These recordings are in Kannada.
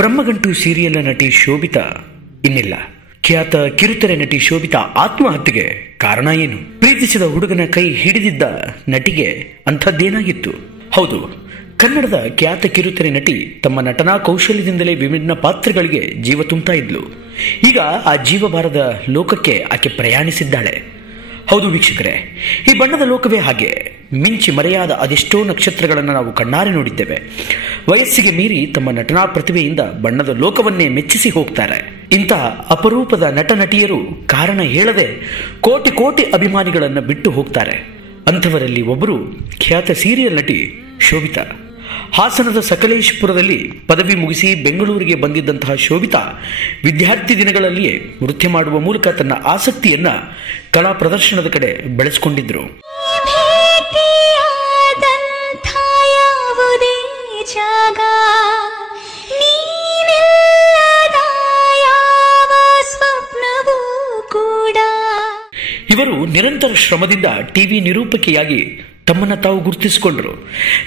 ಬ್ರಹ್ಮಗಂಟು ಸೀರಿಯಲ್ ನಟಿ ಶೋಭಿತಾ ಇನ್ನಿಲ್ಲ. ಖ್ಯಾತ ಕಿರುತೆರೆ ನಟಿ ಶೋಭಿತಾ ಆತ್ಮಹತ್ಯೆಗೆ ಕಾರಣ ಏನು? ಪ್ರೀತಿಸಿದ ಹುಡುಗನ ಕೈ ಹಿಡಿದಿದ್ದ ನಟಿಗೆ ಅಂಥದ್ದೇನಾಗಿತ್ತು? ಹೌದು, ಕನ್ನಡದ ಖ್ಯಾತ ಕಿರುತೆರೆ ನಟಿ ತಮ್ಮ ನಟನಾ ಕೌಶಲ್ಯದಿಂದಲೇ ವಿಭಿನ್ನ ಪಾತ್ರಗಳಿಗೆ ಜೀವ ತುಂಬುತ್ತಾ ಇದ್ಲು. ಈಗ ಆ ಜೀವಭಾರದ ಲೋಕಕ್ಕೆ ಆಕೆ ಪ್ರಯಾಣಿಸಿದ್ದಾಳೆ. ಹೌದು ವೀಕ್ಷಕರೇ, ಈ ಬಣ್ಣದ ಲೋಕವೇ ಹಾಗೆ. ಮಿಂಚಿ ಮರೆಯಾದ ಅದೆಷ್ಟೋ ನಕ್ಷತ್ರಗಳನ್ನು ನಾವು ಕಣ್ಣಾರೆ ನೋಡಿದ್ದೇವೆ. ವಯಸ್ಸಿಗೆ ಮೀರಿ ತಮ್ಮ ನಟನಾ ಪ್ರತಿಭೆಯಿಂದ ಬಣ್ಣದ ಲೋಕವನ್ನೇ ಮೆಚ್ಚಿಸಿ ಹೋಗ್ತಾರೆ. ಇಂತಹ ಅಪರೂಪದ ನಟ ನಟಿಯರು ಕಾರಣ ಹೇಳದೆ ಕೋಟಿ ಕೋಟಿ ಅಭಿಮಾನಿಗಳನ್ನು ಬಿಟ್ಟು ಹೋಗ್ತಾರೆ. ಅಂಥವರಲ್ಲಿ ಒಬ್ಬರು ಖ್ಯಾತ ಸೀರಿಯಲ್ ನಟಿ ಶೋಭಿತಾ. ಹಾಸನದ ಸಕಲೇಶಪುರದಲ್ಲಿ ಪದವಿ ಮುಗಿಸಿ ಬೆಂಗಳೂರಿಗೆ ಬಂದಿದ್ದಂತಹ ಶೋಭಿತಾ ವಿದ್ಯಾರ್ಥಿ ದಿನಗಳಲ್ಲಿಯೇ ನೃತ್ಯ ಮಾಡುವ ಮೂಲಕ ತನ್ನ ಆಸಕ್ತಿಯನ್ನ ಕಲಾ ಪ್ರದರ್ಶನದ ಕಡೆ ಬೆಳೆಸಿಕೊಂಡಿದ್ರು. ಇವರು ನಿರಂತರ ಶ್ರಮದಿಂದ ಟಿವಿ ನಿರೂಪಕಿಯಾಗಿ ತಮ್ಮನ್ನು ತಾವು ಗುರುತಿಸಿಕೊಂಡರು.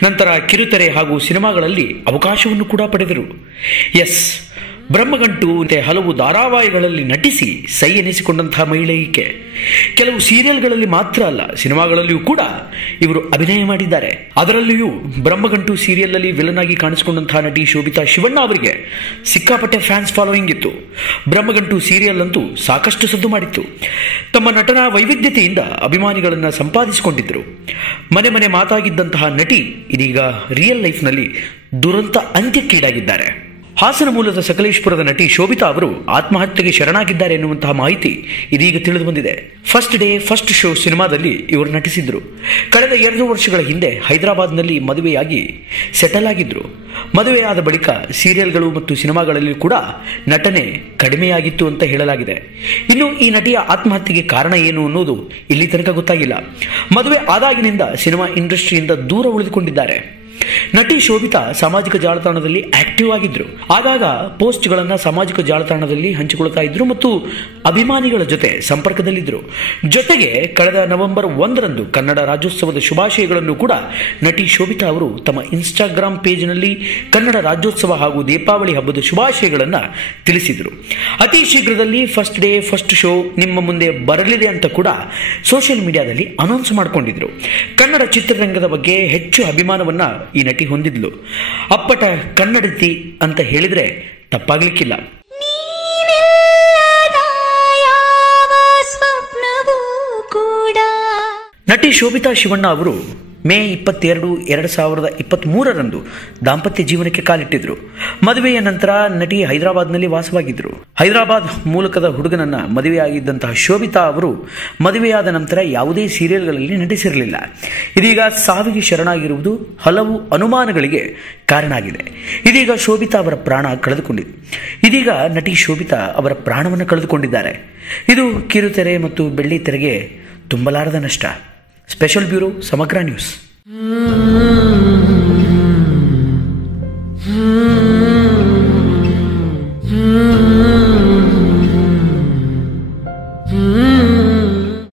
ನಂತರ ಕಿರುತೆರೆ ಹಾಗೂ ಸಿನಿಮಾಗಳಲ್ಲಿ ಅವಕಾಶವನ್ನು ಕೂಡ ಪಡೆದರು. ಬ್ರಹ್ಮಗಂಟು ಹಲವು ಧಾರಾವಾಹಿಗಳಲ್ಲಿ ನಟಿಸಿ ಸೈ ಎನಿಸಿಕೊಂಡಂತಹ ಮಹಿಳೆ ಈಕೆ. ಕೆಲವು ಸೀರಿಯಲ್ಗಳಲ್ಲಿ ಮಾತ್ರ ಅಲ್ಲ, ಸಿನಿಮಾಗಳಲ್ಲಿಯೂ ಕೂಡ ಇವರು ಅಭಿನಯ ಮಾಡಿದ್ದಾರೆ. ಅದರಲ್ಲಿಯೂ ಬ್ರಹ್ಮಗಂಟು ಸೀರಿಯಲ್ನಲ್ಲಿ ವಿಲನ್ ಆಗಿ ಕಾಣಿಸಿಕೊಂಡಂತಹ ನಟಿ ಶೋಭಿತಾ ಶಿವಣ್ಣ ಅವರಿಗೆ ಸಿಕ್ಕಾಪಟ್ಟೆ ಫ್ಯಾನ್ಸ್ ಫಾಲೋಯಿಂಗ್ ಇತ್ತು. ಬ್ರಹ್ಮಗಂಟು ಸೀರಿಯಲ್ ಅಂತೂ ಸಾಕಷ್ಟು ಸದ್ದು ಮಾಡಿತ್ತು. ತಮ್ಮ ನಟನಾ ವೈವಿಧ್ಯತೆಯಿಂದ ಅಭಿಮಾನಿಗಳನ್ನು ಸಂಪಾದಿಸಿಕೊಂಡಿದ್ದರು. ಮನೆ ಮನೆ ಮಾತಾಗಿದ್ದಂತಹ ನಟಿ ಇದೀಗ ರಿಯಲ್ ಲೈಫ್ನಲ್ಲಿ ದುರಂತ ಅಂತ್ಯಕ್ಕೀಡಾಗಿದ್ದಾರೆ. ಹಾಸನ ಮೂಲದ ಸಕಲೇಶಪುರದ ನಟಿ ಶೋಭಿತಾ ಅವರು ಆತ್ಮಹತ್ಯೆಗೆ ಶರಣಾಗಿದ್ದಾರೆ ಎನ್ನುವಂತಹ ಮಾಹಿತಿ ಇದೀಗ ತಿಳಿದು ಬಂದಿದೆ. ಫಸ್ಟ್ ಡೇ ಫಸ್ಟ್ ಶೋ ಸಿನಿಮಾದಲ್ಲಿ ಇವರು ನಟಿಸಿದ್ರು. ಕಳೆದ 2 ವರ್ಷಗಳ ಹಿಂದೆ ಹೈದರಾಬಾದ್ನಲ್ಲಿ ಮದುವೆಯಾಗಿ ಸೆಟಲ್ ಆಗಿದ್ರು. ಮದುವೆಯಾದ ಬಳಿಕ ಸೀರಿಯಲ್ಗಳು ಮತ್ತು ಸಿನಿಮಾಗಳಲ್ಲಿ ಕೂಡ ನಟನೆ ಕಡಿಮೆಯಾಗಿತ್ತು ಅಂತ ಹೇಳಲಾಗಿದೆ. ಇನ್ನು ಈ ನಟಿಯ ಆತ್ಮಹತ್ಯೆಗೆ ಕಾರಣ ಏನು ಅನ್ನೋದು ಇಲ್ಲಿ ತನಕ ಗೊತ್ತಾಗಿಲ್ಲ. ಮದುವೆ ಆದಾಗಿನಿಂದ ಸಿನಿಮಾ ಇಂಡಸ್ಟ್ರಿಯಿಂದ ದೂರ ಉಳಿದುಕೊಂಡಿದ್ದಾರೆ. ನಟಿ ಶೋಭಿತಾ ಸಾಮಾಜಿಕ ಜಾಲತಾಣದಲ್ಲಿ ಆಕ್ಟಿವ್ ಆಗಿದ್ರು. ಆಗಾಗ ಪೋಸ್ಟ್ಗಳನ್ನು ಸಾಮಾಜಿಕ ಜಾಲತಾಣದಲ್ಲಿ ಹಂಚಿಕೊಳ್ತಾ ಇದ್ರು ಮತ್ತು ಅಭಿಮಾನಿಗಳ ಜೊತೆ ಸಂಪರ್ಕದಲ್ಲಿದ್ದರು. ಜೊತೆಗೆ ಕಳೆದ ನವೆಂಬರ್ 1ರಂದು ಕನ್ನಡ ರಾಜ್ಯೋತ್ಸವದ ಶುಭಾಶಯಗಳನ್ನು ಕೂಡ ನಟಿ ಶೋಭಿತಾ ಅವರು ತಮ್ಮ ಇನ್ಸ್ಟಾಗ್ರಾಮ್ ಪೇಜ್ನಲ್ಲಿ ಕನ್ನಡ ರಾಜ್ಯೋತ್ಸವ ಹಾಗೂ ದೀಪಾವಳಿ ಹಬ್ಬದ ಶುಭಾಶಯಗಳನ್ನು ತಿಳಿಸಿದರು. ಅತಿ ಶೀಘ್ರದಲ್ಲಿ ಫಸ್ಟ್ ಡೇ ಫಸ್ಟ್ ಶೋ ನಿಮ್ಮ ಮುಂದೆ ಬರಲಿದೆ ಅಂತ ಕೂಡ ಸೋಷಿಯಲ್ ಮೀಡಿಯಾದಲ್ಲಿ ಅನೌನ್ಸ್ ಮಾಡಿಕೊಂಡಿದ್ರು. ಕನ್ನಡ ಚಿತ್ರರಂಗದ ಬಗ್ಗೆ ಹೆಚ್ಚು ಅಭಿಮಾನವನ್ನ ಈ ನಟಿ ಹೊಂದಿದ್ಲು. ಅಪ್ಪಟ ಕನ್ನಡತಿ ಅಂತ ಹೇಳಿದ್ರೆ ತಪ್ಪಾಗ್ಲಿಕ್ಕಿಲ್ಲ. ನಟಿ ಶೋಭಿತಾ ಶಿವಣ್ಣ ಅವರು ಮೇ 22, 2023ರಂದು ದಾಂಪತ್ಯ ಜೀವನಕ್ಕೆ ಕಾಲಿಟ್ಟಿದ್ರು. ಮದುವೆಯ ನಂತರ ನಟಿ ಹೈದರಾಬಾದ್ನಲ್ಲಿ ವಾಸವಾಗಿದ್ದರು. ಹೈದರಾಬಾದ್ ಮೂಲಕದ ಹುಡುಗನನ್ನ ಮದುವೆಯಾಗಿದ್ದಂತಹ ಶೋಭಿತಾ ಅವರು ಮದುವೆಯಾದ ನಂತರ ಯಾವುದೇ ಸೀರಿಯಲ್ಗಳಲ್ಲಿ ನಟಿಸಿರಲಿಲ್ಲ. ಇದೀಗ ಸಾವಿಗೆ ಶರಣಾಗಿರುವುದು ಹಲವು ಅನುಮಾನಗಳಿಗೆ ಕಾರಣ ಆಗಿದೆ. ಇದೀಗ ಶೋಭಿತಾ ಅವರ ಪ್ರಾಣ ಕಳೆದುಕೊಂಡಿದೆ. ಇದೀಗ ನಟಿ ಶೋಭಿತಾ ಅವರ ಪ್ರಾಣವನ್ನು ಕಳೆದುಕೊಂಡಿದ್ದಾರೆ. ಇದು ಕಿರುತೆರೆ ಮತ್ತು ಬೆಳ್ಳಿ ತೆರೆಗೆ ತುಂಬಲಾರದ ನಷ್ಟ. ಸ್ಪೆಷಲ್ ಬ್ಯೂರೋ ಸಮಗ್ರ ನ್ಯೂಸ್.